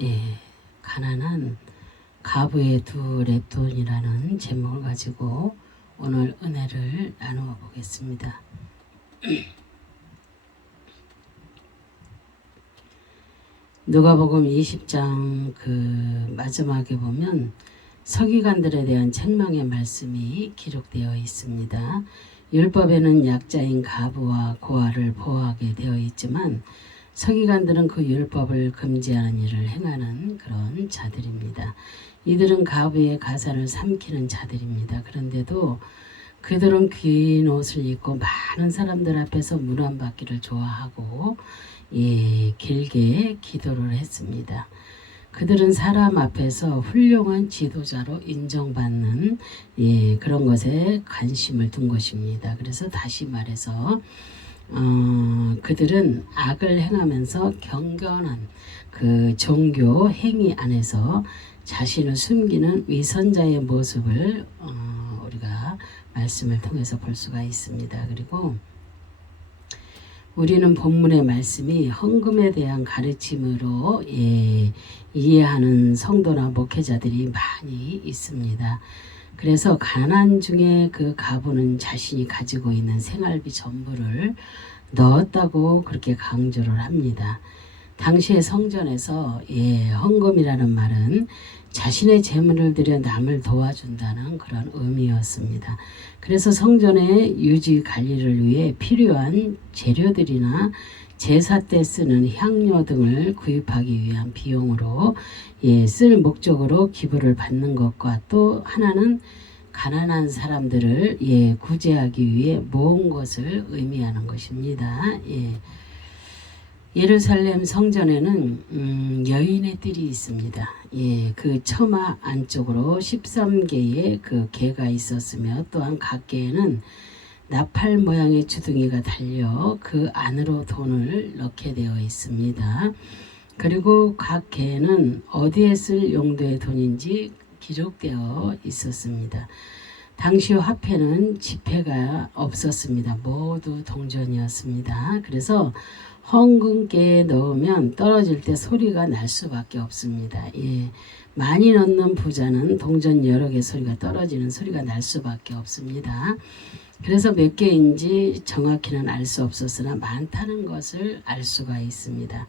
예, 가난한 가부의 두 랩돈이라는 제목을 가지고 오늘 은혜를 나누어 보겠습니다. 누가복음 20장 그 마지막에 보면 서기관들에 대한 책망의 말씀이 기록되어 있습니다. 율법에는 약자인 가부와 고아를 보호하게 되어 있지만 서기관들은 그 율법을 금지하는 일을 행하는 그런 자들입니다. 이들은 가부의 가산을 삼키는 자들입니다. 그런데도 그들은 긴 옷을 입고 많은 사람들 앞에서 문안받기를 좋아하고 길게 기도를 했습니다. 그들은 사람 앞에서 훌륭한 지도자로 인정받는 그런 것에 관심을 둔 것입니다. 그래서 다시 말해서 그들은 악을 행하면서 경건한 그 종교 행위 안에서 자신을 숨기는 위선자의 모습을 우리가 말씀을 통해서 볼 수가 있습니다. 그리고 우리는 본문의 말씀이 헌금에 대한 가르침으로 이해하는 성도나 목회자들이 많이 있습니다. 그래서 가난 중에 그 가부는 자신이 가지고 있는 생활비 전부를 넣었다고 그렇게 강조를 합니다. 당시의 성전에서 헌금이라는 말은 자신의 재물을 들여 남을 도와준다는 그런 의미였습니다. 그래서 성전의 유지 관리를 위해 필요한 재료들이나 제사 때 쓰는 향료 등을 구입하기 위한 비용으로 쓸 목적으로 기부를 받는 것과 또 하나는 가난한 사람들을 구제하기 위해 모은 것을 의미하는 것입니다. 예루살렘 성전에는 여인의 뜰이 있습니다. 그 처마 안쪽으로 13개의 그 개가 있었으며 또한 각 개에는 나팔 모양의 주둥이가 달려 그 안으로 돈을 넣게 되어 있습니다. 그리고 각 개는 어디에 쓸 용도의 돈인지 기록되어 있었습니다. 당시 화폐는 지폐가 없었습니다. 모두 동전이었습니다. 그래서 헌금계에 넣으면 떨어질 때 소리가 날 수밖에 없습니다. 많이 넣는 부자는 동전 여러 개 소리가 떨어지는 소리가 날 수밖에 없습니다. 그래서 몇 개인지 정확히는 알 수 없었으나 많다는 것을 알 수가 있습니다.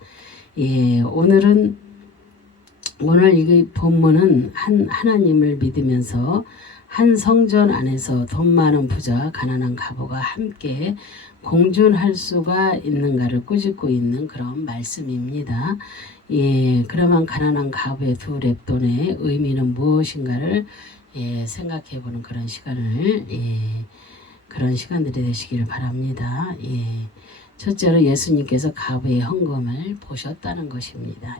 오늘 이 본문은 하나님을 믿으면서 한 성전 안에서 돈 많은 부자와 가난한 가부가 함께 공존할 수가 있는가를 꾸짖고 있는 그런 말씀입니다. 그러면 가난한 가부의 두 랩돈의 의미는 무엇인가를 생각해보는 그런 시간들이 되시기를 바랍니다. 첫째로 예수님께서 가부의 헌금을 보셨다는 것입니다.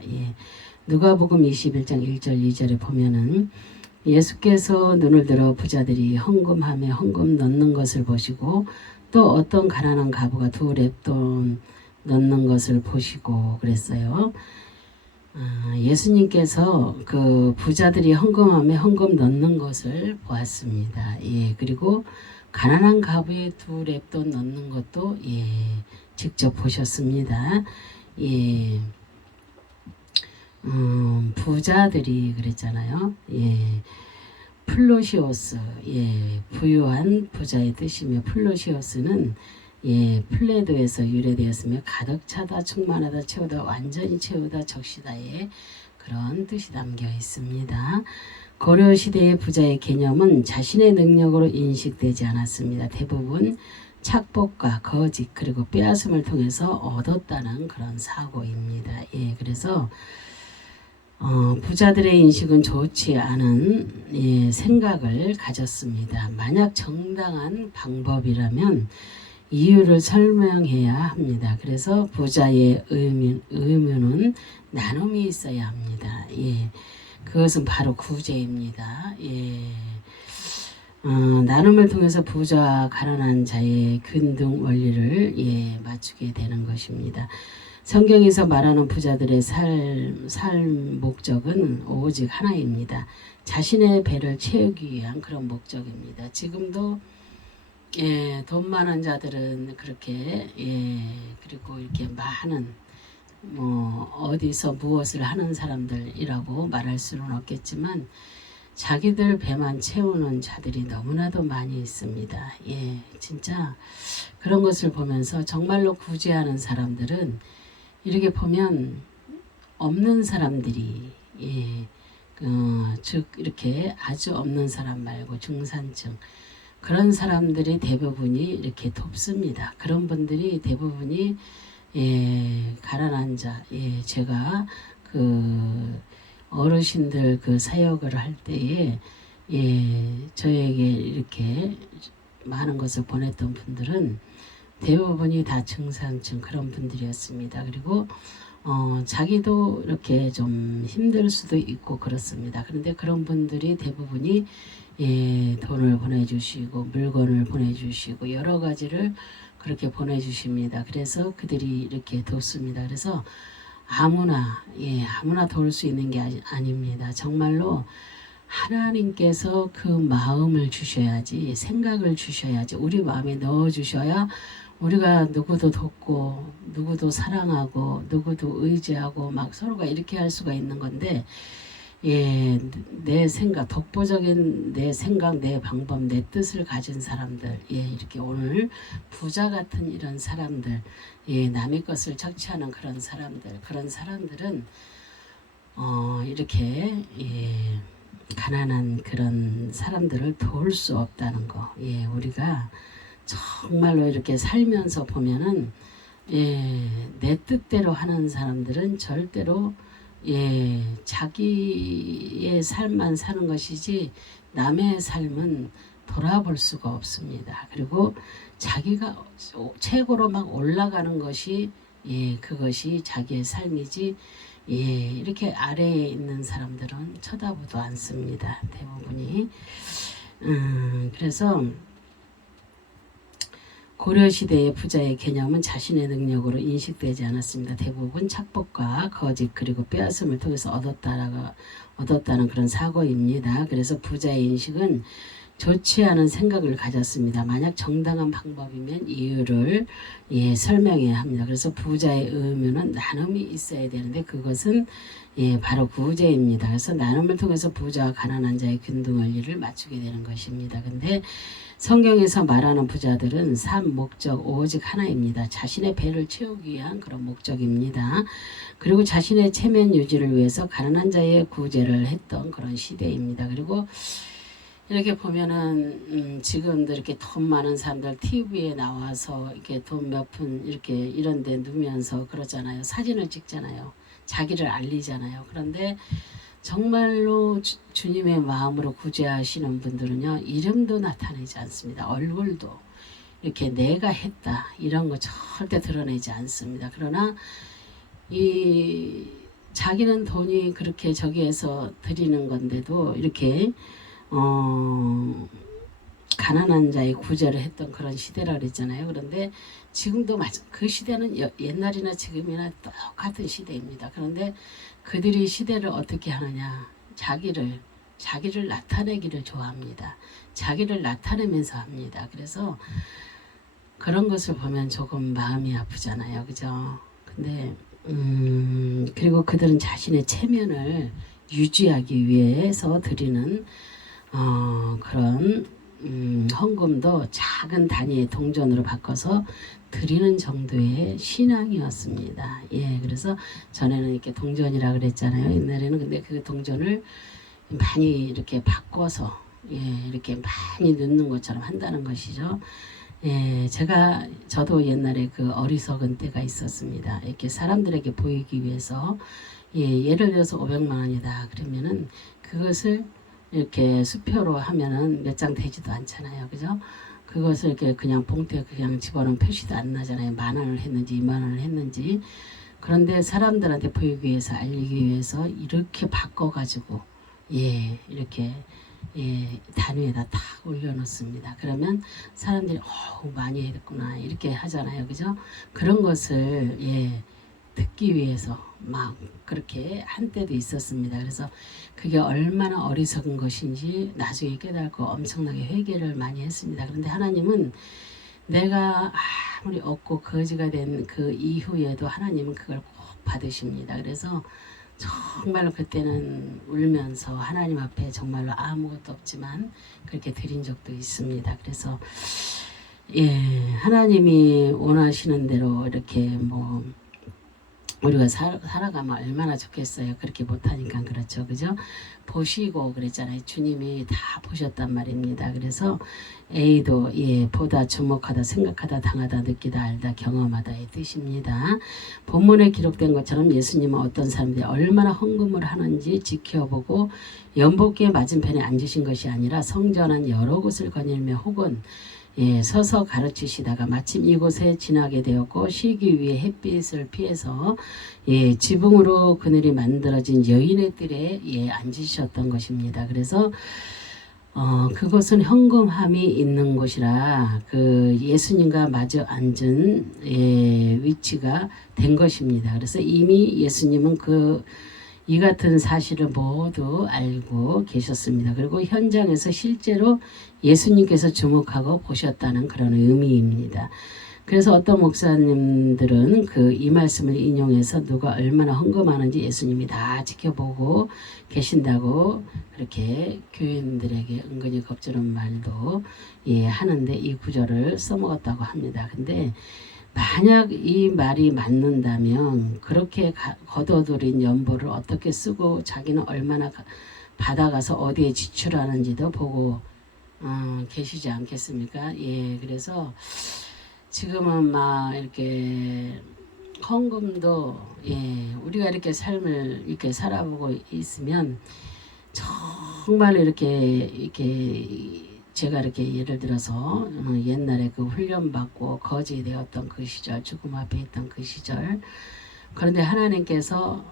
누가복음 21장 1절 2절에 보면은 예수께서 눈을 들어 부자들이 헌금함에 헌금 넣는 것을 보시고 또 어떤 가난한 가부가 두 랩돈 넣는 것을 보시고 그랬어요. 예수님께서 그 부자들이 헌금함에 헌금 넣는 것을 보았습니다. 그리고 가난한 가부의 두 랩돈 넣는 것도 직접 보셨습니다. 부자들이 그랬잖아요. 플로시오스, 부유한 부자의 뜻이며 플로시오스는 플레도에서 유래되었으며 가득 차다, 충만하다, 채우다, 완전히 채우다, 적시다의 그런 뜻이 담겨 있습니다. 고려 시대의 부자의 개념은 자신의 능력으로 인식되지 않았습니다. 대부분 착복과 거짓 그리고 빼앗음을 통해서 얻었다는 그런 사고입니다. 그래서 부자들의 인식은 좋지 않은 생각을 가졌습니다. 만약 정당한 방법이라면 이유를 설명해야 합니다. 그래서 부자의 의무는 나눔이 있어야 합니다. 그것은 바로 구제입니다. 나눔을 통해서 부자와 가난한 자의 균등 원리를 맞추게 되는 것입니다. 성경에서 말하는 부자들의 삶 목적은 오직 하나입니다. 자신의 배를 채우기 위한 그런 목적입니다. 지금도 돈 많은 자들은 그렇게 그리고 이렇게 많은 뭐 어디서 무엇을 하는 사람들이라고 말할 수는 없겠지만 자기들 배만 채우는 자들이 너무나도 많이 있습니다. 예, 진짜 그런 것을 보면서 정말로 구제하는 사람들은 이렇게 보면 없는 사람들이, 예, 즉 이렇게 아주 없는 사람 말고 중산층 그런 사람들이 대부분이 이렇게 돕습니다. 그런 분들이 대부분이, 예, 가난한 자, 예, 제가 그 어르신들 그 사역을 할 때에, 예, 저에게 이렇게 많은 것을 보냈던 분들은 대부분이 다 중산층 그런 분들이었습니다. 그리고 자기도 이렇게 좀 힘들 수도 있고 그렇습니다. 그런데 그런 분들이 대부분이, 예, 돈을 보내주시고 물건을 보내주시고 여러 가지를 그렇게 보내주십니다. 그래서 그들이 이렇게 돕습니다. 그래서 아무나, 예, 아무나 도울 수 있는 게 아닙니다. 정말로 하나님께서 그 마음을 주셔야지, 생각을 주셔야지, 우리 마음에 넣어 주셔야 우리가 누구도 돕고 누구도 사랑하고 누구도 의지하고 막 서로가 이렇게 할 수가 있는 건데, 예, 내 생각, 독보적인 내 생각, 내 방법, 내 뜻을 가진 사람들, 예, 이렇게 오늘 부자 같은 이런 사람들, 예, 남의 것을 착취하는 그런 사람들은 이렇게, 예, 가난한 그런 사람들을 도울 수 없다는 거, 예, 우리가 정말로 이렇게 살면서 보면은, 예, 내 뜻대로 하는 사람들은 절대로, 예, 자기의 삶만 사는 것이지 남의 삶은 돌아볼 수가 없습니다. 그리고 자기가 최고로 막 올라가는 것이, 예, 그것이 자기의 삶이지, 예, 이렇게 아래에 있는 사람들은 쳐다보도 않습니다. 대부분이. 그래서 고려시대의 부자의 개념은 자신의 능력으로 인식되지 않았습니다. 대부분 착복과 거짓 그리고 빼앗음을 통해서 얻었다는 그런 사고입니다. 그래서 부자의 인식은 좋지 않은 생각을 가졌습니다. 만약 정당한 방법이면 이유를, 예, 설명해야 합니다. 그래서 부자의 의무는 나눔이 있어야 되는데 그것은, 예, 바로 구제입니다. 그래서 나눔을 통해서 부자와 가난한 자의 균등원리를 맞추게 되는 것입니다. 근데 성경에서 말하는 부자들은 삶 목적 오직 하나입니다. 자신의 배를 채우기 위한 그런 목적입니다. 그리고 자신의 체면 유지를 위해서 가난한 자의 구제를 했던 그런 시대입니다. 그리고 이렇게 보면은 지금도 이렇게 돈 많은 사람들 TV에 나와서 이렇게 돈 몇 푼 이렇게 이런 데 누면서 그러잖아요. 사진을 찍잖아요. 자기를 알리잖아요. 그런데 정말로 주님의 마음으로 구제하시는 분들은요, 이름도 나타내지 않습니다. 얼굴도 이렇게 내가 했다 이런 거 절대 드러내지 않습니다. 그러나 이 자기는 돈이 그렇게 저기에서 드리는 건데도 이렇게 가난한 자의 구제를 했던 그런 시대라 그랬잖아요. 그런데 지금도 그 시대는 옛날이나 지금이나 똑같은 시대입니다. 그런데 그들이 시대를 어떻게 하느냐, 자기를 나타내기를 좋아합니다. 자기를 나타내면서 합니다. 그래서 그런 것을 보면 조금 마음이 아프잖아요. 그죠? 근데 그리고 그들은 자신의 체면을 유지하기 위해서 드리는 그런 헌금도 작은 단위의 동전으로 바꿔서 드리는 정도의 신앙이었습니다. 예, 그래서 전에는 이렇게 동전이라 그랬잖아요. 옛날에는. 근데 그 동전을 많이 이렇게 바꿔서, 예, 이렇게 많이 넣는 것처럼 한다는 것이죠. 예, 저도 옛날에 그 어리석은 때가 있었습니다. 이렇게 사람들에게 보이기 위해서, 예, 예를 들어서 500만 원이다 그러면은 그것을 이렇게 수표로 하면은 몇 장 되지도 않잖아요. 그죠? 그것을 이렇게 그냥 봉투에 그냥 집어넣으면 표시도 안 나잖아요. 10,000원을 했는지 20,000원을 했는지. 그런데 사람들한테 보이기 위해서, 알리기 위해서 이렇게 바꿔가지고, 예, 이렇게, 예, 단위에다 탁 올려놓습니다. 그러면 사람들이 많이 했구나 이렇게 하잖아요. 그죠? 그런 것을, 예, 듣기 위해서 막 그렇게 한때도 있었습니다. 그래서 그게 얼마나 어리석은 것인지 나중에 깨닫고 엄청나게 회개를 많이 했습니다. 그런데 하나님은 내가 아무리 없고 거지가 된 그 이후에도 하나님은 그걸 꼭 받으십니다. 그래서 정말로 그때는 울면서 하나님 앞에 정말로 아무것도 없지만 그렇게 드린 적도 있습니다. 그래서 하나님이 원하시는 대로 이렇게 뭐 우리가 살아가면 얼마나 좋겠어요. 그렇게 못하니까 그렇죠. 그죠? 보시고 그랬잖아요. 주님이 다 보셨단 말입니다. 그래서 A도 보다 주목하다 생각하다 당하다 느끼다 알다 경험하다의 뜻입니다. 본문에 기록된 것처럼 예수님은 어떤 사람들이 얼마나 헌금을 하는지 지켜보고 연복기의 맞은편에 앉으신 것이 아니라 성전한 여러 곳을 거닐며 혹은 서서 가르치시다가 마침 이곳에 지나게 되었고 쉬기 위해 햇빛을 피해서 지붕으로 그늘이 만들어진 여인의 뜰에 앉으셨던 것입니다. 그래서 그것은 현금함이 있는 곳이라 그 예수님과 마주 앉은 위치가 된 것입니다. 그래서 이미 예수님은 이 같은 사실을 모두 알고 계셨습니다. 그리고 현장에서 실제로 예수님께서 주목하고 보셨다는 그런 의미입니다. 그래서 어떤 목사님들은 이 말씀을 인용해서 누가 얼마나 헌금하는지 예수님이 다 지켜보고 계신다고 그렇게 교인들에게 은근히 겁주는 말도 하는데 이 구절을 써먹었다고 합니다. 근데 만약 이 말이 맞는다면 그렇게 거둬들인 연보를 어떻게 쓰고 자기는 얼마나 받아가서 어디에 지출하는지도 보고 계시지 않겠습니까? 그래서 지금은 막 이렇게 헌금도 우리가 이렇게 삶을 이렇게 살아보고 있으면 정말 이렇게 제가 이렇게 예를 들어서 옛날에 그 훈련받고 거지 되었던 그 시절, 죽음 앞에 있던 그 시절, 그런데 하나님께서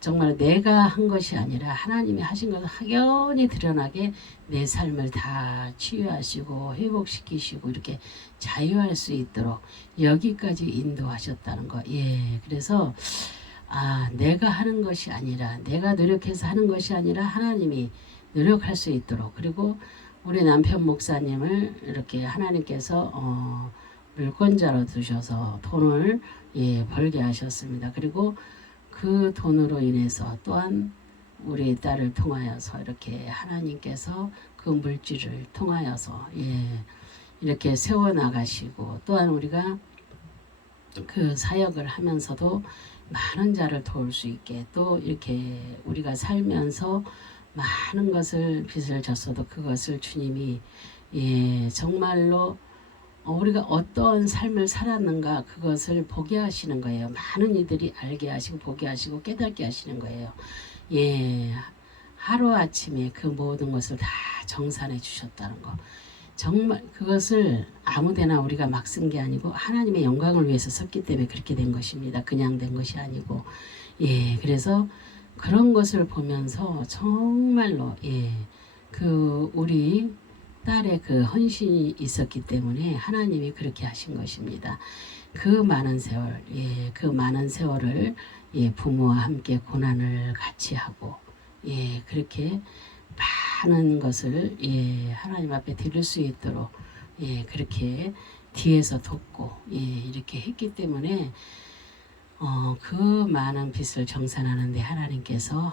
정말 내가 한 것이 아니라 하나님이 하신 것을 확연히 드러나게 내 삶을 다 치유하시고 회복시키시고 이렇게 자유할 수 있도록 여기까지 인도하셨다는 거. 그래서 내가 하는 것이 아니라 내가 노력해서 하는 것이 아니라 하나님이 노력할 수 있도록, 그리고 우리 남편 목사님을 이렇게 하나님께서 물권자로 두셔서 돈을 벌게 하셨습니다. 그리고 그 돈으로 인해서 또한 우리 딸을 통하여서 이렇게 하나님께서 그 물질을 통하여서 이렇게 세워나가시고, 또한 우리가 그 사역을 하면서도 많은 자를 도울 수 있게, 또 이렇게 우리가 살면서 많은 것을 빚을 졌어도 그것을 주님이 정말로 우리가 어떤 삶을 살았는가 그것을 보게 하시는 거예요. 많은 이들이 알게 하시고 보게 하시고 깨닫게 하시는 거예요. 하루아침에 그 모든 것을 다 정산해 주셨다는 거. 정말 그것을 아무데나 우리가 막 쓴 게 아니고 하나님의 영광을 위해서 썼기 때문에 그렇게 된 것입니다. 그냥 된 것이 아니고. 그래서 그런 것을 보면서 정말로 그 우리 딸의 그 헌신이 있었기 때문에 하나님이 그렇게 하신 것입니다. 그 많은 세월, 그 많은 세월을 부모와 함께 고난을 같이 하고 그렇게 많은 것을 하나님 앞에 드릴 수 있도록 그렇게 뒤에서 돕고 이렇게 했기 때문에 그 많은 빚을 정산하는데 하나님께서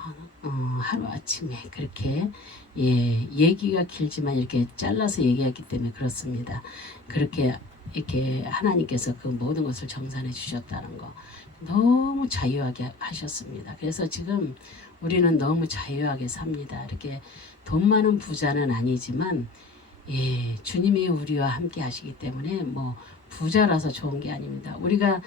하루아침에 그렇게 얘기가 길지만 이렇게 잘라서 얘기했기 때문에 그렇습니다. 그렇게 이렇게 하나님께서 그 모든 것을 정산해 주셨다는 거 너무 자유하게 하셨습니다. 그래서 지금 우리는 너무 자유하게 삽니다. 이렇게 돈 많은 부자는 아니지만 주님이 우리와 함께 하시기 때문에 뭐 부자라서 좋은 게 아닙니다. 우리가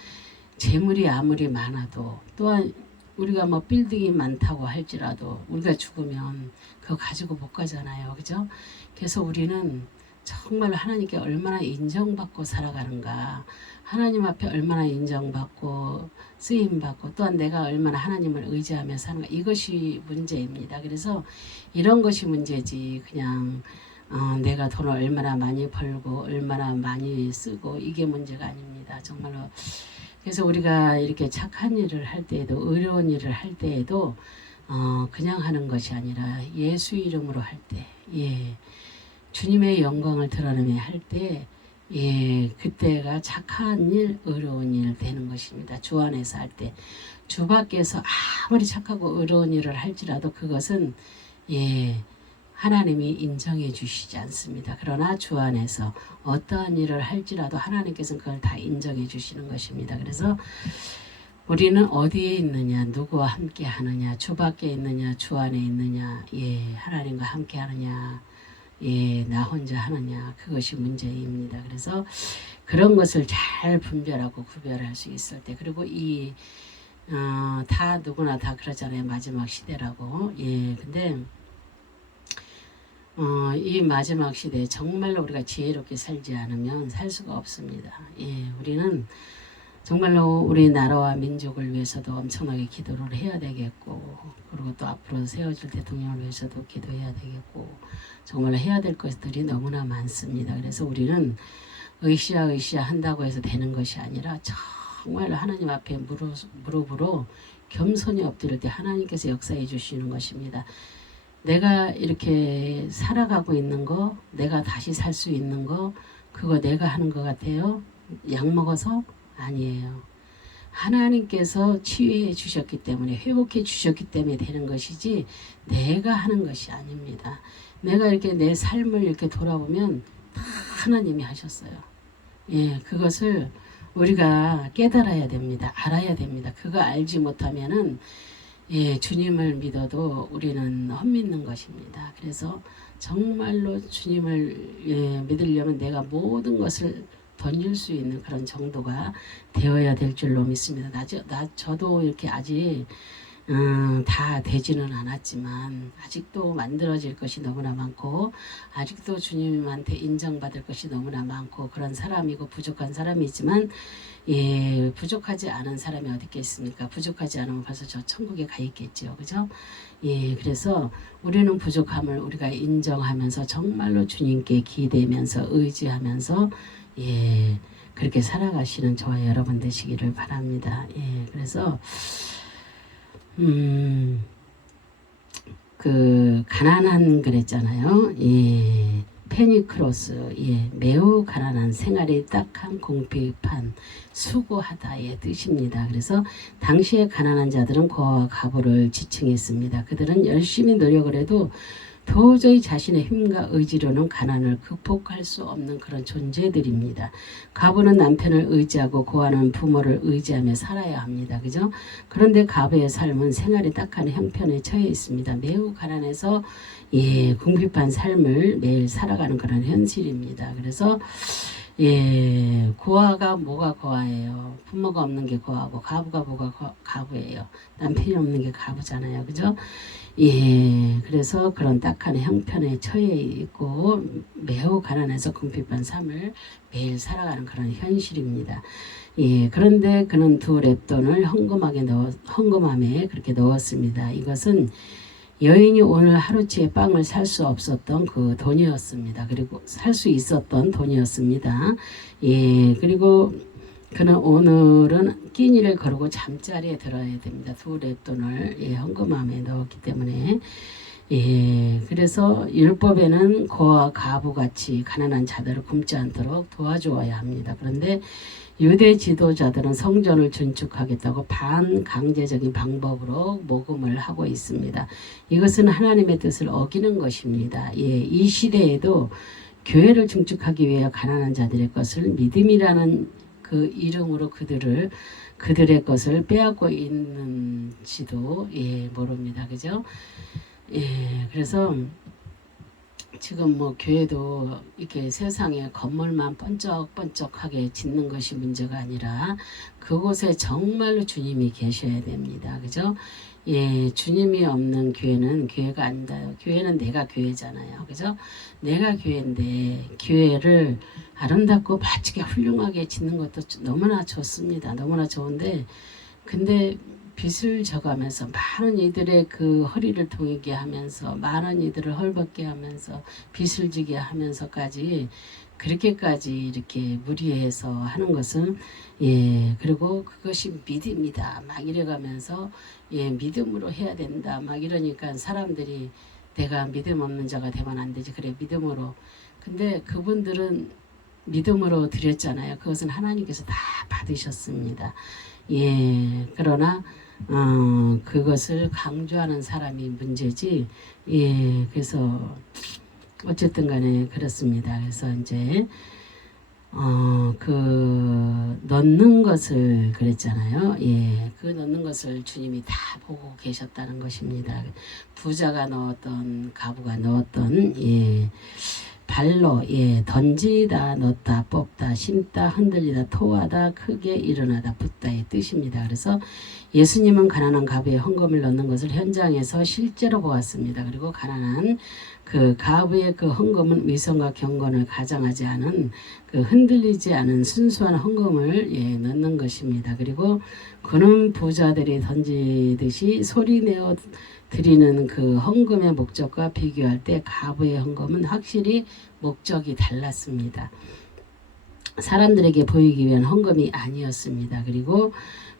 재물이 아무리 많아도, 또한 우리가 뭐 빌딩이 많다고 할지라도 우리가 죽으면 그거 가지고 못 가잖아요. 그죠? 그래서 우리는 정말 하나님께 얼마나 인정받고 살아가는가, 하나님 앞에 얼마나 인정받고 쓰임받고, 또한 내가 얼마나 하나님을 의지하며 사는가, 이것이 문제입니다. 그래서 이런 것이 문제지 그냥 내가 돈을 얼마나 많이 벌고 얼마나 많이 쓰고 이게 문제가 아닙니다. 정말로. 그래서 우리가 이렇게 착한 일을 할 때에도, 의로운 일을 할 때에도 그냥 하는 것이 아니라 예수 이름으로 할 때, 주님의 영광을 드러내며 할 때, 그때가 착한 일, 의로운 일 되는 것입니다. 주 안에서 할 때. 주 밖에서 아무리 착하고 의로운 일을 할지라도 그것은 예 하나님이 인정해 주시지 않습니다. 그러나 주 안에서 어떠한 일을 할지라도 하나님께서는 그걸 다 인정해 주시는 것입니다. 그래서 우리는 어디에 있느냐, 누구와 함께 하느냐, 주 밖에 있느냐, 주 안에 있느냐, 예, 하나님과 함께 하느냐, 예, 나 혼자 하느냐, 그것이 문제입니다. 그래서 그런 것을 잘 분별하고 구별할 수 있을 때, 그리고 다 누구나 다 그러잖아요. 마지막 시대라고. 예, 근데 이 마지막 시대에 정말로 우리가 지혜롭게 살지 않으면 살 수가 없습니다. 예, 우리는 정말로 우리 나라와 민족을 위해서도 엄청나게 기도를 해야 되겠고, 그리고 또 앞으로 세워질 대통령을 위해서도 기도해야 되겠고, 정말로 해야 될 것들이 너무나 많습니다. 그래서 우리는 으쌰으쌰 한다고 해서 되는 것이 아니라 정말로 하나님 앞에 무릎으로 겸손히 엎드릴 때 하나님께서 역사해 주시는 것입니다. 내가 이렇게 살아가고 있는 거, 내가 다시 살 수 있는 거, 그거 내가 하는 것 같아요? 약 먹어서? 아니에요. 하나님께서 치유해 주셨기 때문에, 회복해 주셨기 때문에 되는 것이지 내가 하는 것이 아닙니다. 내가 이렇게 내 삶을 이렇게 돌아보면 다 하나님이 하셨어요. 예, 그것을 우리가 깨달아야 됩니다. 알아야 됩니다. 그거 알지 못하면은 예, 주님을 믿어도 우리는 헛믿는 것입니다. 그래서 정말로 주님을 예, 믿으려면 내가 모든 것을 던질 수 있는 그런 정도가 되어야 될 줄로 믿습니다. 저도 이렇게 아직 다 되지는 않았지만 아직도 만들어질 것이 너무나 많고 아직도 주님한테 인정받을 것이 너무나 많고 그런 사람이고 부족한 사람이지만 예, 부족하지 않은 사람이 어디 있겠습니까? 부족하지 않으면 벌써 저 천국에 가 있겠죠. 그죠? 예, 그래서 우리는 부족함을 우리가 인정하면서 정말로 주님께 기대면서 의지하면서 예, 그렇게 살아가시는 저와 여러분 되시기를 바랍니다. 예, 그래서 그 가난한 그랬잖아요. 예, 페니크로스, 예, 매우 가난한 생활이 딱한 공핍한 수고하다의 뜻입니다. 그래서 당시에 가난한 자들은 고아와 과부를 지칭했습니다. 그들은 열심히 노력을 해도 도저히 자신의 힘과 의지로는 가난을 극복할 수 없는 그런 존재들입니다. 과부는 남편을 의지하고 고아는 부모를 의지하며 살아야 합니다. 그죠? 그런데 과부의 삶은 생활이 딱한 형편에 처해 있습니다. 매우 가난해서 예, 궁핍한 삶을 매일 살아가는 그런 현실입니다. 그래서 예, 고아가 뭐가 고아예요? 부모가 없는 게 고아고 과부가 뭐가 과부예요? 남편이 없는 게 과부잖아요. 그죠? 예, 그래서 그런 딱한 형편에 처해 있고 매우 가난해서 궁핍한 삶을 매일 살아가는 그런 현실입니다. 예, 그런데 그는 두 랩돈을 헌금함에 그렇게 넣었습니다. 이것은 여인이 오늘 하루치의 빵을 살 수 없었던 그 돈이었습니다. 그리고 살 수 있었던 돈이었습니다. 예, 그리고 그는 오늘은 끼니를 거르고 잠자리에 들어야 됩니다. 두 랩돈을 예, 헌금함에 넣었기 때문에 예, 그래서 율법에는 고아 과부같이 가난한 자들을 굶지 않도록 도와주어야 합니다. 그런데 유대 지도자들은 성전을 건축하겠다고 반강제적인 방법으로 모금을 하고 있습니다. 이것은 하나님의 뜻을 어기는 것입니다. 예, 이 시대에도 교회를 증축하기 위해 가난한 자들의 것을 믿음이라는 그 이름으로 그들의 것을 빼앗고 있는지도 예, 모릅니다. 그죠? 예, 그래서 지금 뭐 교회도 이렇게 세상에 건물만 번쩍번쩍하게 짓는 것이 문제가 아니라 그곳에 정말로 주님이 계셔야 됩니다. 그죠? 예, 주님이 없는 교회는 교회가 아니다. 교회는 내가 교회잖아요. 그죠? 내가 교회인데 교회를 아름답고 멋지게 훌륭하게 짓는 것도 너무나 좋습니다. 너무나 좋은데 근데 빚을 져가면서 많은 이들의 그 허리를 동이게 하면서 많은 이들을 헐벗게 하면서 빚을 지게 하면서까지 그렇게까지 이렇게 무리해서 하는 것은 예, 그리고 그것이 믿음이다 막 이래가면서 예, 믿음으로 해야 된다 막 이러니까 사람들이 내가 믿음 없는 자가 되면 안 되지. 그래 믿음으로. 근데 그분들은 믿음으로 드렸잖아요. 그것은 하나님께서 다 받으셨습니다. 예, 그러나 그것을 강조하는 사람이 문제지. 예, 그래서 어쨌든 간에 그렇습니다. 그래서 이제 넣는 것을 그랬잖아요. 예, 그 넣는 것을 주님이 다 보고 계셨다는 것입니다. 부자가 넣었던, 가부가 넣었던, 예, 발로, 예, 던지다, 넣다, 뽑다, 심다, 흔들리다, 토하다, 크게 일어나다, 붓다의 뜻입니다. 그래서 예수님은 가난한 가부에 헌금을 넣는 것을 현장에서 실제로 보았습니다. 그리고 가난한 그 가부의 그 헌금은 위선과 경건을 가장하지 않은 그 흔들리지 않은 순수한 헌금을, 예, 넣는 것입니다. 그리고 그는 부자들이 던지듯이 소리내어 드리는 그 헌금의 목적과 비교할 때 가부의 헌금은 확실히 목적이 달랐습니다. 사람들에게 보이기 위한 헌금이 아니었습니다. 그리고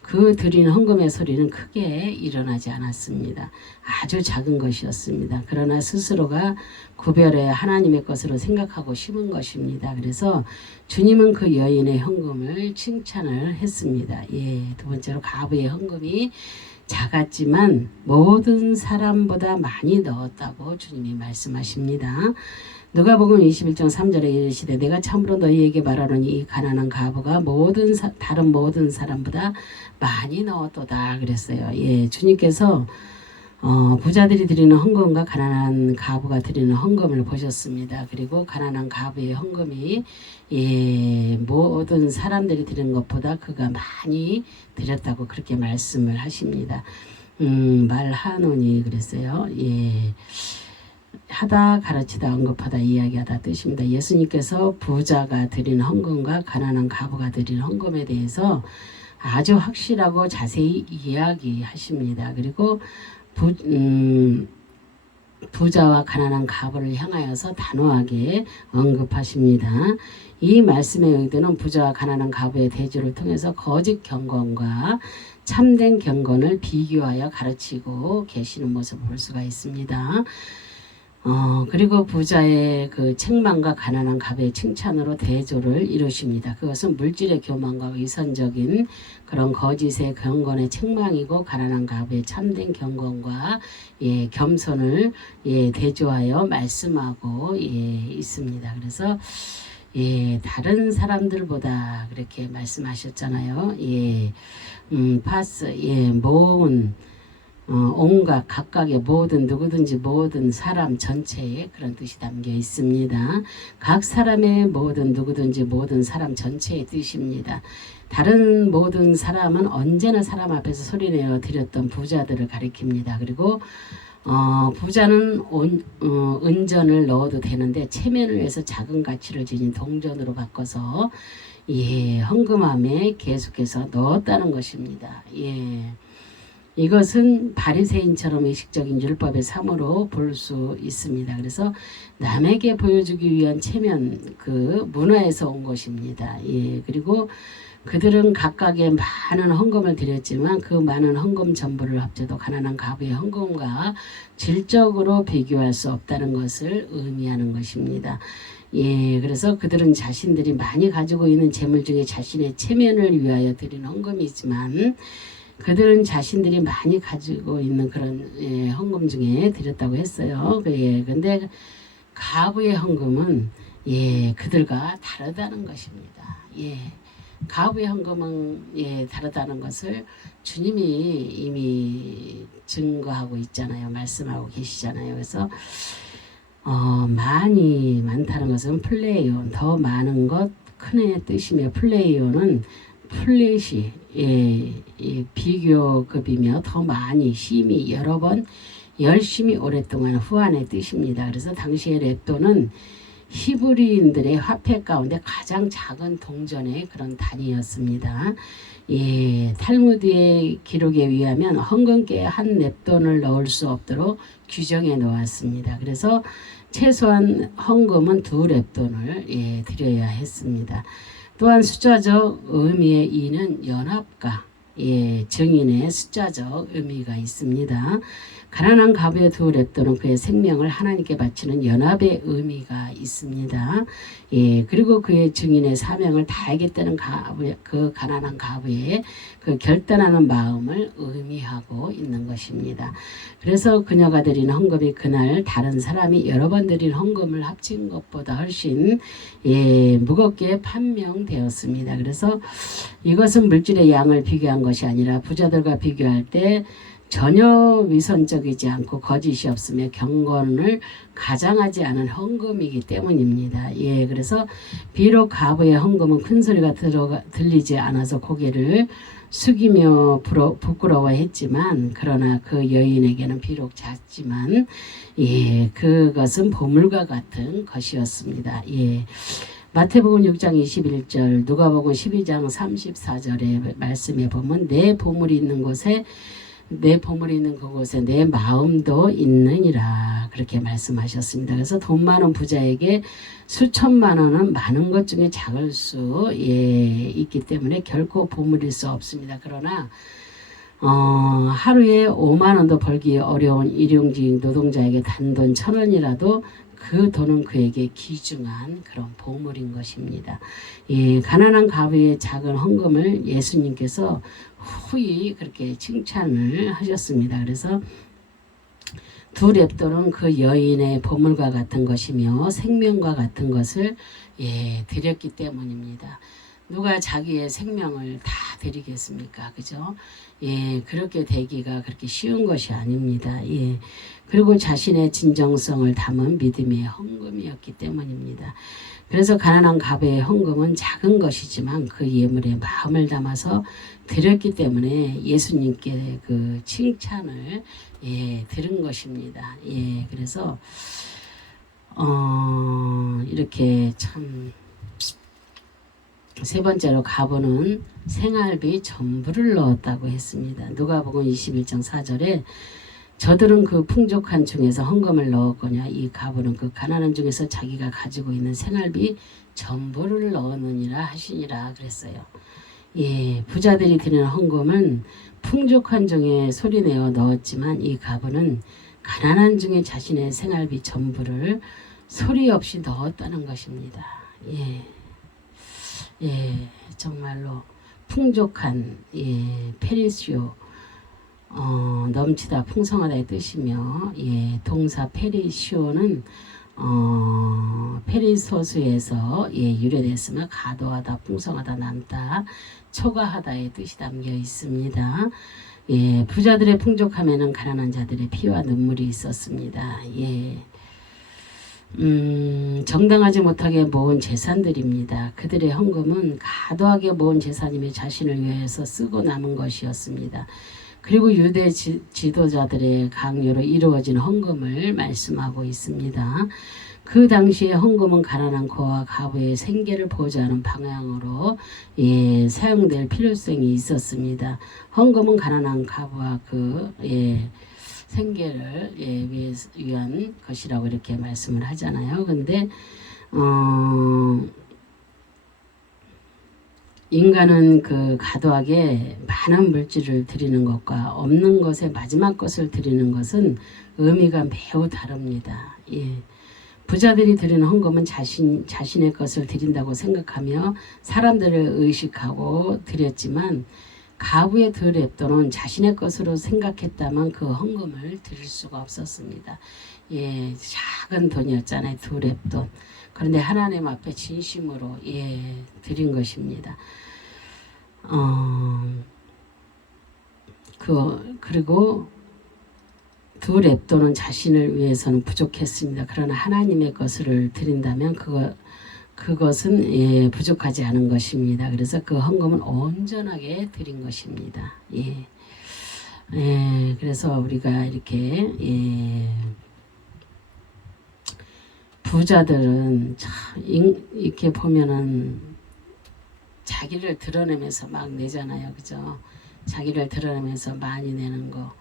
그 드리는 헌금의 소리는 크게 일어나지 않았습니다. 아주 작은 것이었습니다. 그러나 스스로가 구별해 하나님의 것으로 생각하고 심은 것입니다. 그래서 주님은 그 여인의 헌금을 칭찬을 했습니다. 예, 두 번째로 가부의 헌금이 작았지만 모든 사람보다 많이 넣었다고 주님이 말씀하십니다. 누가복음 21장 3절에 이르시되 내가 참으로 너희에게 말하노니 이 가난한 가부가 다른 모든 사람보다 많이 넣었도다 그랬어요. 예, 주님께서 부자들이 드리는 헌금과 가난한 가부가 드리는 헌금을 보셨습니다. 그리고 가난한 가부의 헌금이, 예, 모든 사람들이 드리는 것보다 그가 많이 드렸다고 그렇게 말씀을 하십니다. 말하노니 그랬어요. 예, 하다, 가르치다, 언급하다, 이야기하다 뜻입니다. 예수님께서 부자가 드리는 헌금과 가난한 가부가 드리는 헌금에 대해서 아주 확실하고 자세히 이야기하십니다. 그리고 부자와 가난한 가부를 향하여서 단호하게 언급하십니다. 이 말씀의 의도는 부자와 가난한 가부의 대조를 통해서 거짓 경건과 참된 경건을 비교하여 가르치고 계시는 모습을 볼 수가 있습니다. 그리고 부자의 그 책망과 가난한 가부의 칭찬으로 대조를 이루십니다. 그것은 물질의 교만과 위선적인 그런 거짓의 경건의 책망이고 가난한 가부의 참된 경건과, 예, 겸손을, 예, 대조하여 말씀하고, 예, 있습니다. 그래서, 예, 다른 사람들보다 그렇게 말씀하셨잖아요. 예, 파스, 예, 모은, 온갖 각각의 모든 누구든지 모든 사람 전체에 그런 뜻이 담겨 있습니다. 각 사람의 모든 누구든지 모든 사람 전체의 뜻입니다. 다른 모든 사람은 언제나 사람 앞에서 소리내어 드렸던 부자들을 가리킵니다. 그리고 부자는 은전을 넣어도 되는데 체면을 위해서 작은 가치를 지닌 동전으로 바꿔서, 예, 헌금함에 계속해서 넣었다는 것입니다. 예. 이것은 바리새인처럼 의식적인 율법의 삶으로 볼 수 있습니다. 그래서 남에게 보여주기 위한 체면, 그 문화에서 온 것입니다. 예, 그리고 그들은 각각의 많은 헌금을 드렸지만 그 많은 헌금 전부를 합쳐도 가난한 가부의 헌금과 질적으로 비교할 수 없다는 것을 의미하는 것입니다. 예, 그래서 그들은 자신들이 많이 가지고 있는 재물 중에 자신의 체면을 위하여 드리는 헌금이지만 그들은 자신들이 많이 가지고 있는 그런, 예, 헌금 중에 드렸다고 했어요. 예, 근데 가부의 헌금은, 예, 그들과 다르다는 것입니다. 예, 가부의 헌금은, 예, 다르다는 것을 주님이 이미 증거하고 있잖아요. 말씀하고 계시잖아요. 그래서 많다는 것은 플레이온, 더 많은 것, 큰의 뜻이며 플레이온은 플랫이, 예, 비교급이며 더 많이 심히 여러 번 열심히 오랫동안 후한의 뜻입니다. 그래서 당시의 렙도는 히브리인들의 화폐 가운데 가장 작은 동전의 그런 단위였습니다. 예, 탈무드의 기록에 의하면 헌금계에 한 렙돈을 넣을 수 없도록 규정해 놓았습니다. 그래서 최소한 헌금은 2렙돈을, 예, 드려야 했습니다. 또한 숫자적 의미의 이는 연합과, 예, 증인의 숫자적 의미가 있습니다. 가난한 가부의 두 랩돈은 그의 생명을 하나님께 바치는 연합의 의미가 있습니다. 예, 그리고 그의 증인의 사명을 다하겠다는 그 가난한 가부의 그 결단하는 마음을 의미하고 있는 것입니다. 그래서 그녀가 드린 헌금이 그날 다른 사람이 여러 번 드린 헌금을 합친 것보다 훨씬 무겁게 판명되었습니다. 그래서 이것은 물질의 양을 비교한 것이 아니라 부자들과 비교할 때 전혀 위선적이지 않고 거짓이 없으며 경건을 가장하지 않은 헌금이기 때문입니다. 예, 그래서 비록 가부의 헌금은 큰 소리가 들리지 않아서 고개를 숙이며 부끄러워했지만 그러나 그 여인에게는 비록 작지만 그것은 보물과 같은 것이었습니다. 마태복음 6장 21절, 누가복음 12장 34절의 말씀에 보면 내 보물이 있는 그곳에 내 마음도 있느니라 그렇게 말씀하셨습니다. 그래서 돈 많은 부자에게 수천만 원은 많은 것 중에 작을 수 있기 때문에 결코 보물일 수 없습니다. 그러나 하루에 5만 원도 벌기 어려운 일용직 노동자에게 단돈 1,000원이라도 그 돈은 그에게 귀중한 그런 보물인 것입니다. 가난한 가부의 작은 헌금을 예수님께서 후히 그렇게 칭찬을 하셨습니다. 그래서 두 랩돈은 그 여인의 보물과 같은 것이며 생명과 같은 것을 드렸기 때문입니다. 누가 자기의 생명을 다 드리겠습니까? 그죠? 그렇게 되기가 그렇게 쉬운 것이 아닙니다. 그리고 자신의 진정성을 담은 믿음의 헌금이었기 때문입니다. 그래서 가난한 가부의 헌금은 작은 것이지만 그 예물에 마음을 담아서 드렸기 때문에 예수님께 그 칭찬을 들은 것입니다. 그래서 이렇게 참 세 번째로 가부는 생활비 전부를 넣었다고 했습니다. 누가복음 21장 4절에 저들은 그 풍족한 중에서 헌금을 넣었거냐 이 가부는 그 가난한 중에서 자기가 가지고 있는 생활비 전부를 넣었느니라 하시니라 그랬어요. 부자들이 드리는 헌금은 풍족한 중에 소리내어 넣었지만 이 가부는 가난한 중에 자신의 생활비 전부를 소리 없이 넣었다는 것입니다. 정말로 풍족한 페리시오 넘치다 풍성하다의 뜻이며 동사 페리시오는 페리소스에서 유래됐으며 가도하다 풍성하다 남다 초과하다의 뜻이 담겨 있습니다. 부자들의 풍족함에는 가난한 자들의 피와 눈물이 있었습니다. 정당하지 못하게 모은 재산들입니다. 그들의 헌금은 가도하게 모은 재산이며 자신을 위해서 쓰고 남은 것이었습니다. 그리고 유대 지도자들의 강요로 이루어진 헌금을 말씀하고 있습니다. 그 당시에 헌금은 가난한 고아 가부의 생계를 보호하는 방향으로 사용될 필요성이 있었습니다. 헌금은 가난한 가부와 그 생계를 위한 것이라고 이렇게 말씀을 하잖아요. 근데 인간은 그 과도하게 많은 물질을 드리는 것과 없는 것에 마지막 것을 드리는 것은 의미가 매우 다릅니다. 부자들이 드리는 헌금은 자신의 것을 드린다고 생각하며 사람들을 의식하고 드렸지만 가부의 두 랩돈은 자신의 것으로 생각했다면 그 헌금을 드릴 수가 없었습니다. 작은 돈이었잖아요. 두 랩돈. 그런데 하나님 앞에 진심으로 드린 것입니다. 그리고 두 랩돈은 자신을 위해서는 부족했습니다. 그러나 하나님의 것을 드린다면 그것은 부족하지 않은 것입니다. 그래서 그 헌금은 온전하게 드린 것입니다. 그래서 우리가 이렇게 부자들은 참 이렇게 보면은 자기를 드러내면서 막 내잖아요, 그죠? 자기를 드러내면서 많이 내는 거.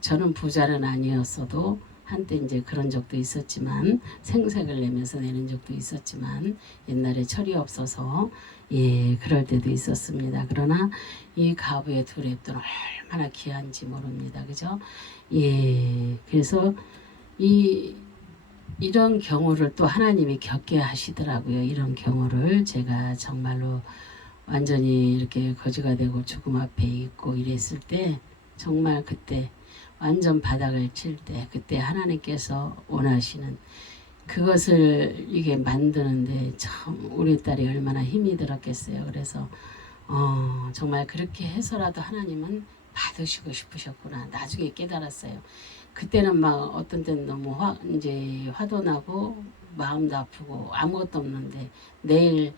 저는 부자는 아니었어도 한때 이제 그런 적도 있었지만 생색을 내면서 내는 적도 있었지만 옛날에 철이 없어서 예 그럴 때도 있었습니다. 그러나 이 가부의 두 랩돈 얼마나 귀한지 모릅니다. 그죠? 예 그래서 이런 경우를 또 하나님이 겪게 하시더라고요. 이런 경우를 제가 정말로 완전히 이렇게 거지가 되고 죽음 앞에 있고 이랬을 때 정말 그때 완전 바닥을 칠 때 그때 하나님께서 원하시는 그것을 이게 만드는데 참 우리 딸이 얼마나 힘이 들었겠어요. 그래서 정말 그렇게 해서라도 하나님은 받으시고 싶으셨구나. 나중에 깨달았어요. 그때는 막 어떤 때는 너무 이제 화도 나고 마음도 아프고 아무것도 없는데 내일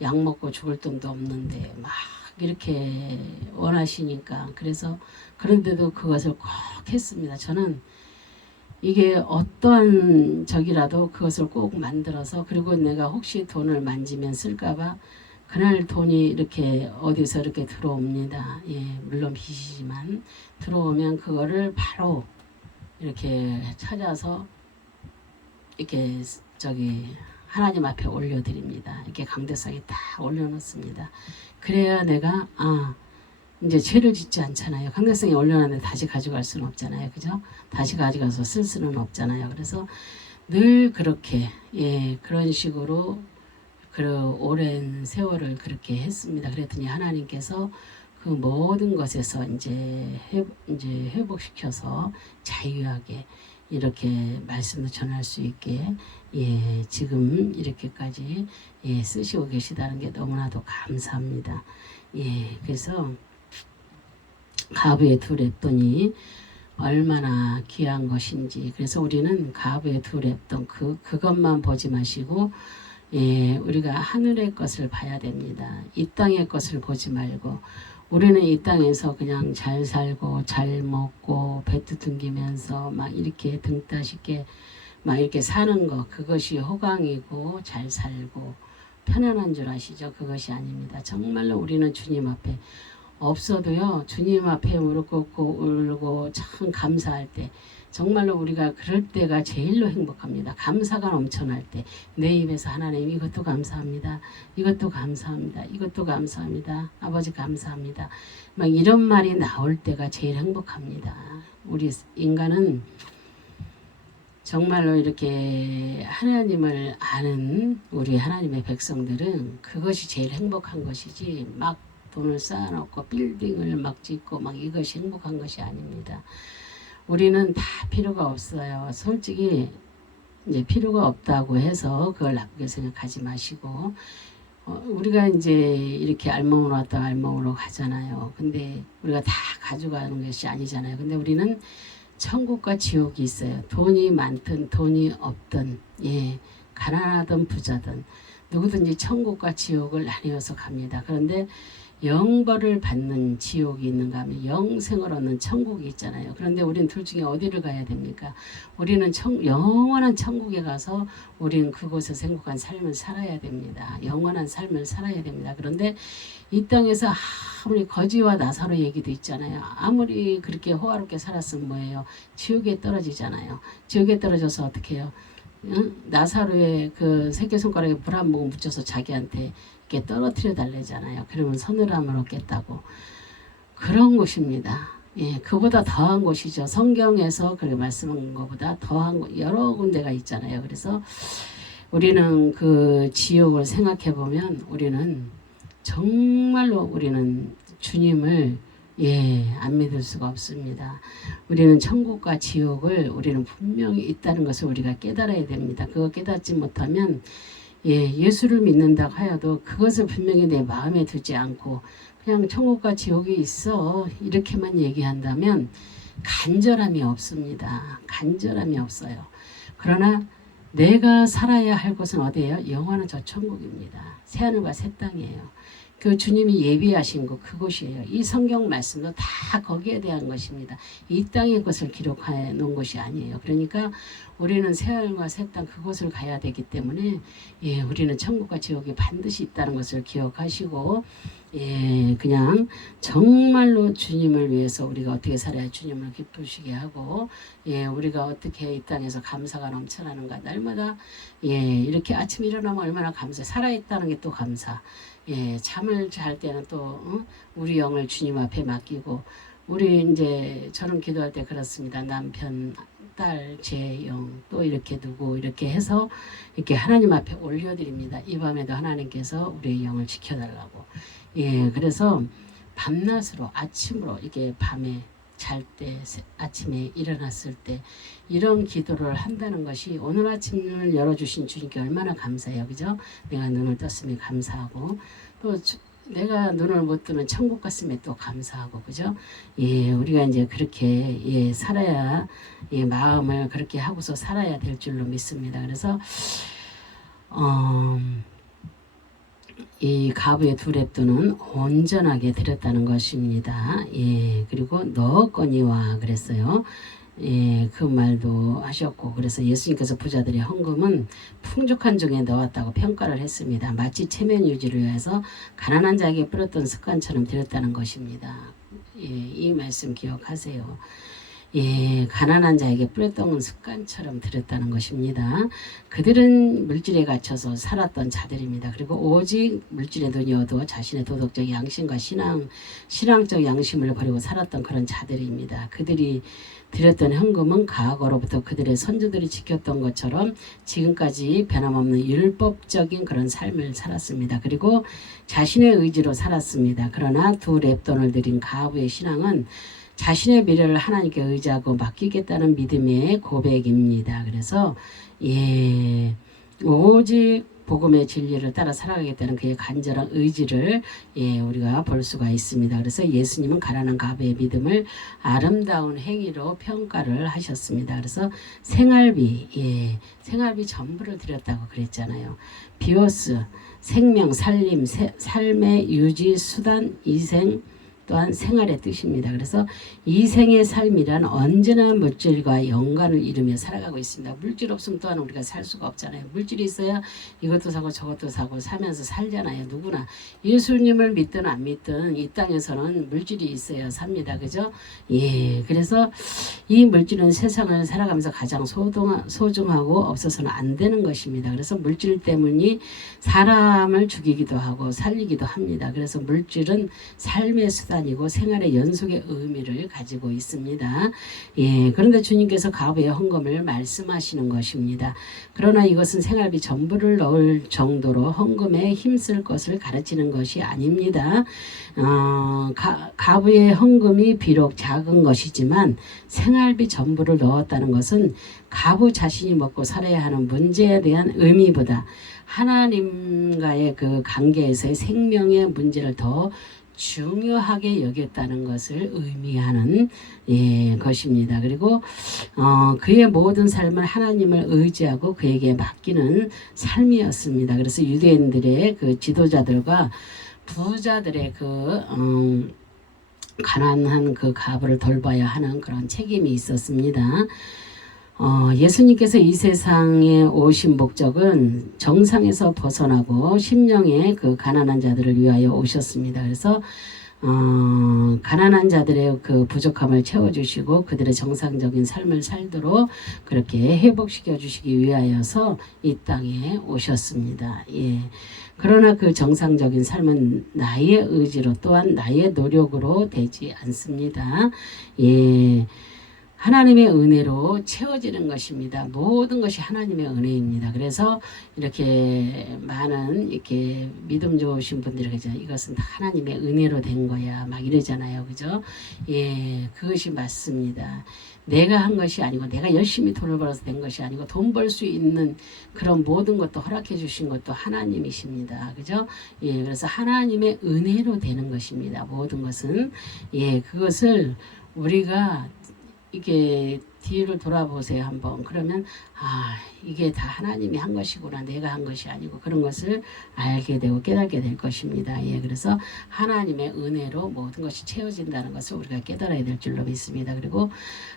약 먹고 죽을 돈도 없는데 막 이렇게 원하시니까 그래서 그런데도 그것을 꼭 했습니다. 저는 이게 어떠한 적이라도 그것을 꼭 만들어서 그리고 내가 혹시 돈을 만지면 쓸까봐 그날 돈이 이렇게 어디서 이렇게 들어옵니다. 예, 물론 빚이지만 들어오면 그거를 바로 이렇게 찾아서 이렇게 하나님 앞에 올려드립니다. 이렇게 강대상에 다 올려놓습니다. 그래야 내가 이제 죄를 짓지 않잖아요. 강대상에 올려놨는데 다시 가져갈 수는 없잖아요. 그죠? 다시 가져가서 쓸 수는 없잖아요. 그래서 늘 그렇게 예 그런 식으로 그 오랜 세월을 그렇게 했습니다. 그랬더니 하나님께서 그 모든 것에서 이제 회복시켜서 자유하게 이렇게 말씀을 전할 수 있게 예 지금 이렇게까지 예 쓰시고 계시다는 게 너무나도 감사합니다. 예 그래서 가부의 두 랩돈이 얼마나 귀한 것인지 그래서 우리는 가부의 두 랩돈 그것만 보지 마시고 예 우리가 하늘의 것을 봐야 됩니다. 이 땅의 것을 보지 말고 우리는 이 땅에서 그냥 잘 살고 잘 먹고 배트 둥기면서 막 이렇게 등 따시게 막 이렇게 사는 거 그것이 호강이고 잘 살고 편안한 줄 아시죠? 그것이 아닙니다. 정말로 우리는 주님 앞에 없어도요 주님 앞에 무릎 꿇고 울고 참 감사할 때 정말로 우리가 그럴 때가 제일로 행복합니다. 감사가 넘쳐날 때 내 입에서 하나님 이것도 감사합니다. 이것도 감사합니다. 이것도 감사합니다. 아버지 감사합니다. 막 이런 말이 나올 때가 제일 행복합니다. 우리 인간은 정말로 이렇게 하나님을 아는 우리 하나님의 백성들은 그것이 제일 행복한 것이지 막 돈을 쌓아놓고 빌딩을 막 짓고 막 이것이 행복한 것이 아닙니다. 우리는 다 필요가 없어요. 솔직히 이제 필요가 없다고 해서 그걸 나쁘게 생각하지 마시고 우리가 이제 이렇게 알몸으로 왔다가 알몸으로 가잖아요. 근데 우리가 다 가져가는 것이 아니잖아요. 근데 우리는 천국과 지옥이 있어요. 돈이 많든 돈이 없든 예 가난하든 부자든 누구든지 천국과 지옥을 나뉘어서 갑니다. 그런데 영벌을 받는 지옥이 있는가 하면 영생을 얻는 천국이 있잖아요. 그런데 우리는 둘 중에 어디를 가야 됩니까? 우리는 영원한 천국에 가서 우리는 그곳에서 행복한 삶을 살아야 됩니다. 영원한 삶을 살아야 됩니다. 그런데 이 땅에서 아무리 거지와 나사로 얘기도 있잖아요. 아무리 그렇게 호화롭게 살았으면 뭐예요? 지옥에 떨어지잖아요. 지옥에 떨어져서 어떻게 해요? 응? 나사로의 그 새끼손가락에 물 한 모금 묻혀서 자기한테 이렇게 떨어뜨려 달래잖아요. 그러면 서늘함을 얻겠다고. 그런 곳입니다. 예, 그보다 더한 곳이죠. 성경에서 그렇게 말씀한 것보다 더한 곳, 여러 군데가 있잖아요. 그래서 우리는 그 지옥을 생각해 보면 우리는 정말로 우리는 주님을 안 믿을 수가 없습니다. 우리는 천국과 지옥을 우리는 분명히 있다는 것을 우리가 깨달아야 됩니다. 그거 깨닫지 못하면 예수를 믿는다고 하여도 그것을 분명히 내 마음에 두지 않고 그냥 천국과 지옥이 있어 이렇게만 얘기한다면 간절함이 없습니다. 간절함이 없어요. 그러나 내가 살아야 할 곳은 어디예요? 영원한 저 천국입니다. 새하늘과 새 땅이에요. 그 주님이 예비하신 곳 그곳이에요. 이 성경 말씀도 다 거기에 대한 것입니다. 이 땅의 것을 기록해 놓은 것이 아니에요. 그러니까 우리는 새하늘과 새 땅 그곳을 가야 되기 때문에 예, 우리는 천국과 지옥이 반드시 있다는 것을 기억하시고 예, 그냥 정말로 주님을 위해서 우리가 어떻게 살아야 주님을 기쁘시게 하고 예, 우리가 어떻게 이 땅에서 감사가 넘쳐나는가 날마다 예, 이렇게 아침 일어나면 얼마나 감사 살아있다는 게 또 감사 예, 잠을 잘 때는 또 우리 영을 주님 앞에 맡기고 우리 이제 저는 기도할 때 그렇습니다. 남편, 딸, 제 영, 또 이렇게 두고 이렇게 해서 이렇게 하나님 앞에 올려드립니다. 이 밤에도 하나님께서 우리의 영을 지켜달라고. 예, 그래서 밤낮으로 아침으로 이게 밤에 잘 때, 아침에 일어났을 때 이런 기도를 한다는 것이 오늘 아침을 열어주신 주님께 얼마나 감사해요. 그죠? 내가 눈을 떴으면 감사하고 또 내가 눈을 못 뜨면 천국 갔음에 또 감사하고 그죠? 예, 우리가 이제 그렇게 예, 살아야 예, 마음을 그렇게 하고서 살아야 될 줄로 믿습니다. 그래서 이 가부의 두 랩도는 온전하게 드렸다는 것입니다. 예, 그리고 넣었거니와 그랬어요. 예, 그 말도 하셨고 그래서 예수님께서 부자들의 헌금은 풍족한 중에 넣었다고 평가를 했습니다. 마치 체면 유지를 위해서 가난한 자에게 뿌렸던 습관처럼 드렸다는 것입니다. 예, 이 말씀 기억하세요. 예, 가난한 자에게 뿌렸던 습관처럼 드렸다는 것입니다. 그들은 물질에 갇혀서 살았던 자들입니다. 그리고 오직 물질의 돈이 얻어 자신의 도덕적 양심과 신앙적 양심을 버리고 살았던 그런 자들입니다. 그들이 드렸던 헌금은 과거로부터 그들의 선조들이 지켰던 것처럼 지금까지 변함없는 율법적인 그런 삶을 살았습니다. 그리고 자신의 의지로 살았습니다. 그러나 두 랩돈을 드린 가부의 신앙은 자신의 미래를 하나님께 의지하고 맡기겠다는 믿음의 고백입니다. 그래서 예, 오직 복음의 진리를 따라 살아가겠다는 그의 간절한 의지를 예, 우리가 볼 수가 있습니다. 그래서 예수님은 가난한 가부의 믿음을 아름다운 행위로 평가를 하셨습니다. 그래서 생활비, 예, 생활비 전부를 드렸다고 그랬잖아요. 비오스, 생명, 살림, 삶의 유지, 수단, 이생, 또한 생활의 뜻입니다. 그래서 이생의 삶이란 언제나 물질과 연관을 이루며 살아가고 있습니다. 물질 없으면 또한 우리가 살 수가 없잖아요. 물질이 있어야 이것도 사고 저것도 사고 사면서 살잖아요. 누구나 예수님을 믿든 안 믿든 이 땅에서는 물질이 있어야 삽니다. 그죠? 예, 그래서 이 물질은 세상을 살아가면서 가장 소중하고 없어서는 안 되는 것입니다. 그래서 물질 때문에 사람을 죽이기도 하고 살리기도 합니다. 그래서 물질은 삶의 수단 아니고 생활의 연속의 의미를 가지고 있습니다. 예, 그런데 주님께서 가부의 헌금을 말씀하시는 것입니다. 그러나 이것은 생활비 전부를 넣을 정도로 헌금에 힘쓸 것을 가르치는 것이 아닙니다. 가부의 헌금이 비록 작은 것이지만 생활비 전부를 넣었다는 것은 가부 자신이 먹고 살아야 하는 문제에 대한 의미보다 하나님과의 그 관계에서의 생명의 문제를 더 중요하게 여겼다는 것을 의미하는 예, 것입니다. 그리고 그의 모든 삶을 하나님을 의지하고 그에게 맡기는 삶이었습니다. 그래서 유대인들의 그 지도자들과 부자들의 그 가난한 그 가부를 돌봐야 하는 그런 책임이 있었습니다. 예수님께서 이 세상에 오신 목적은 정상에서 벗어나고 심령의 그 가난한 자들을 위하여 오셨습니다. 그래서 가난한 자들의 그 부족함을 채워주시고 그들의 정상적인 삶을 살도록 그렇게 회복시켜 주시기 위하여서 이 땅에 오셨습니다. 예. 그러나 그 정상적인 삶은 나의 의지로 또한 나의 노력으로 되지 않습니다. 예. 하나님의 은혜로 채워지는 것입니다. 모든 것이 하나님의 은혜입니다. 그래서 이렇게 많은 이렇게 믿음 좋으신 분들이 그러잖아요. 이것은 다 하나님의 은혜로 된 거야. 막 이러잖아요. 그죠? 예, 그것이 맞습니다. 내가 한 것이 아니고 내가 열심히 돈을 벌어서 된 것이 아니고 돈 벌 수 있는 그런 모든 것도 허락해 주신 것도 하나님이십니다. 그죠? 예, 그래서 하나님의 은혜로 되는 것입니다. 모든 것은 예, 그것을 우리가 이게 뒤를 돌아보세요 한번. 그러면 이게 다 하나님이 한 것이구나, 내가 한 것이 아니고, 그런 것을 알게 되고 깨닫게 될 것입니다. 예, 그래서 하나님의 은혜로 모든 것이 채워진다는 것을 우리가 깨달아야 될 줄로 믿습니다. 그리고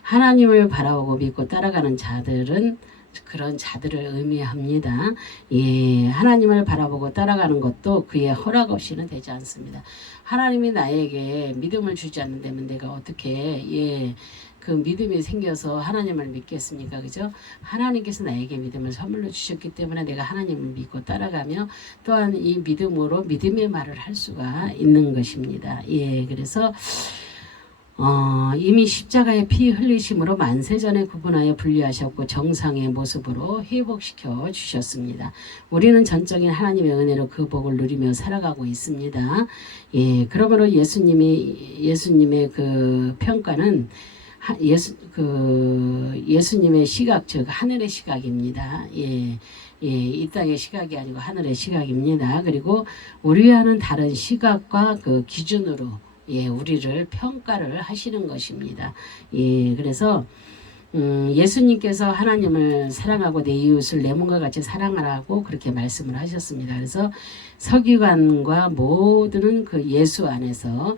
하나님을 바라보고 믿고 따라가는 자들은 그런 자들을 의미합니다. 예, 하나님을 바라보고 따라가는 것도 그의 허락 없이는 되지 않습니다. 하나님이 나에게 믿음을 주지 않는다면 내가 어떻게 그 믿음이 생겨서 하나님을 믿겠습니까? 그죠? 하나님께서 나에게 믿음을 선물로 주셨기 때문에 내가 하나님을 믿고 따라가며 또한 이 믿음으로 믿음의 말을 할 수가 있는 것입니다. 예, 그래서 이미 십자가의 피 흘리심으로 만세전에 구분하여 분리하셨고 정상의 모습으로 회복시켜 주셨습니다. 우리는 전적인 하나님의 은혜로 그 복을 누리며 살아가고 있습니다. 예, 그러므로 예수님의 그 평가는 예수님의 시각, 즉 하늘의 시각입니다. 예, 이 땅의 시각이 아니고 하늘의 시각입니다. 그리고 우리와는 다른 시각과 그 기준으로 우리를 평가를 하시는 것입니다. 예, 그래서 예수님께서 하나님을 사랑하고 내 이웃을 내 몸과 같이 사랑하라고 그렇게 말씀을 하셨습니다. 그래서 서기관과 모두는 그 예수 안에서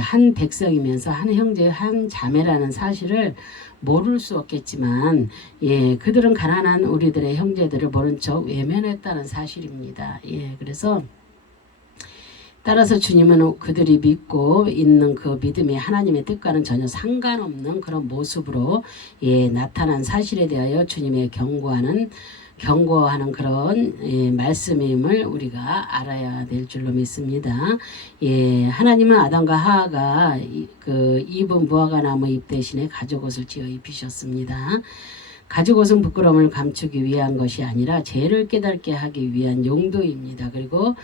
한 백성이면서 한 형제 한 자매라는 사실을 모를 수 없겠지만 그들은 가난한 우리들의 형제들을 모른 척 외면했다는 사실입니다. 그래서 따라서 주님은 그들이 믿고 있는 그 믿음이 하나님의 뜻과는 전혀 상관없는 그런 모습으로 나타난 사실에 대하여 주님의 경고하는 그런 말씀임을 우리가 알아야 될 줄로 믿습니다. 하나님은 아담과 하와가 그 입은 무화과나무 잎 대신에 가죽옷을 지어 입히셨습니다. 가죽옷은 부끄러움을 감추기 위한 것이 아니라 죄를 깨닫게 하기 위한 용도입니다. 그리고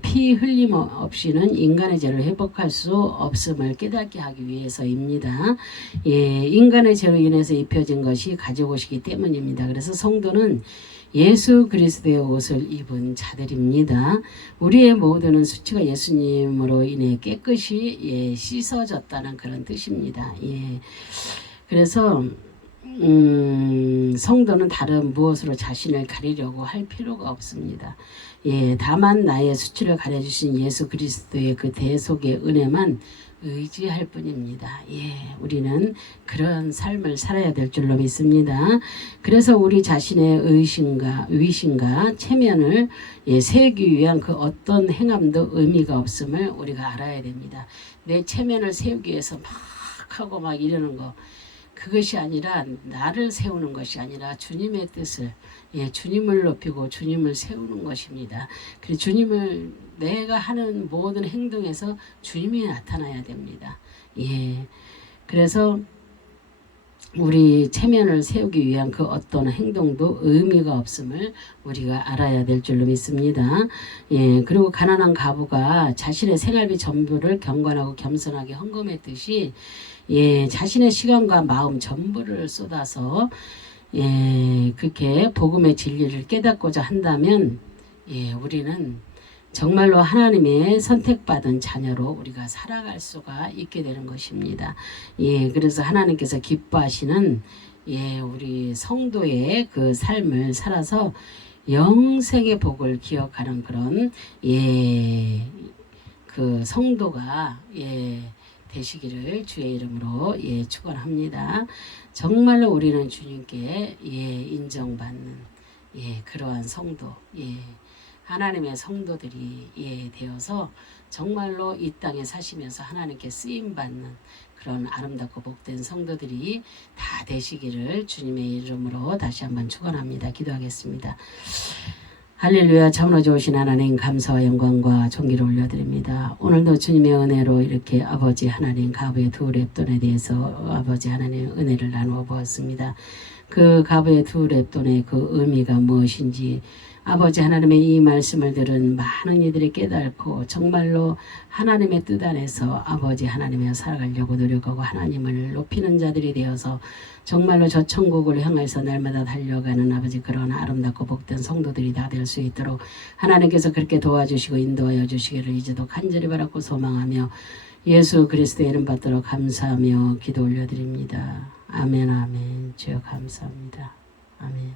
피 흘림 없이는 인간의 죄를 회복할 수 없음을 깨닫게 하기 위해서입니다. 인간의 죄로 인해서 입혀진 것이 가죽옷이기 때문입니다. 그래서 성도는 예수 그리스도의 옷을 입은 자들입니다. 우리의 모두는 수치가 예수님으로 인해 깨끗이 씻어졌다는 그런 뜻입니다. 그래서 성도는 다른 무엇으로 자신을 가리려고 할 필요가 없습니다. 다만 나의 수치를 가려주신 예수 그리스도의 그 대속의 은혜만 의지할 뿐입니다. 우리는 그런 삶을 살아야 될 줄로 믿습니다. 그래서 우리 자신의 위신과 체면을 세우기 위한 그 어떤 행함도 의미가 없음을 우리가 알아야 됩니다. 내 체면을 세우기 위해서 막 하고 막 이러는 거, 그것이 아니라 나를 세우는 것이 아니라 주님의 뜻을 주님을 높이고 주님을 세우는 것입니다. 그래서 주님을 내가 하는 모든 행동에서 주님이 나타나야 됩니다. 그래서 우리 체면을 세우기 위한 그 어떤 행동도 의미가 없음을 우리가 알아야 될 줄로 믿습니다. 그리고 가난한 과부가 자신의 생활비 전부를 경건하고 겸손하게 헌금했듯이 자신의 시간과 마음 전부를 쏟아서 그렇게 복음의 진리를 깨닫고자 한다면 우리는 정말로 하나님의 선택받은 자녀로 우리가 살아갈 수가 있게 되는 것입니다. 그래서 하나님께서 기뻐하시는 우리 성도의 그 삶을 살아서 영생의 복을 기억하는 그런 그 성도가 되시기를 주의 이름으로 축원합니다. 정말로 우리는 주님께 인정받는 그러한 성도, 하나님의 성도들이 되어서 정말로 이 땅에 사시면서 하나님께 쓰임받는 그런 아름답고 복된 성도들이 다 되시기를 주님의 이름으로 다시 한번 축원합니다. 기도하겠습니다. 할렐루야. 참으로 좋으신 하나님, 감사와 영광과 존귀를 올려드립니다. 오늘도 주님의 은혜로 이렇게 아버지 하나님 가부의 두 랩돈에 대해서 아버지 하나님 은혜를 나누어 보았습니다. 그 가부의 두 랩돈의 그 의미가 무엇인지 아버지 하나님의 이 말씀을 들은 많은 이들이 깨닫고 정말로 하나님의 뜻 안에서 아버지 하나님의 살아가려고 노력하고 하나님을 높이는 자들이 되어서 정말로 저 천국을 향해서 날마다 달려가는 아버지 그런 아름답고 복된 성도들이 다 될 수 있도록 하나님께서 그렇게 도와주시고 인도하여 주시기를 이제도 간절히 바라고 소망하며 예수 그리스도의 이름 받도록 감사하며 기도 올려드립니다. 아멘 아멘. 주여 감사합니다. 아멘.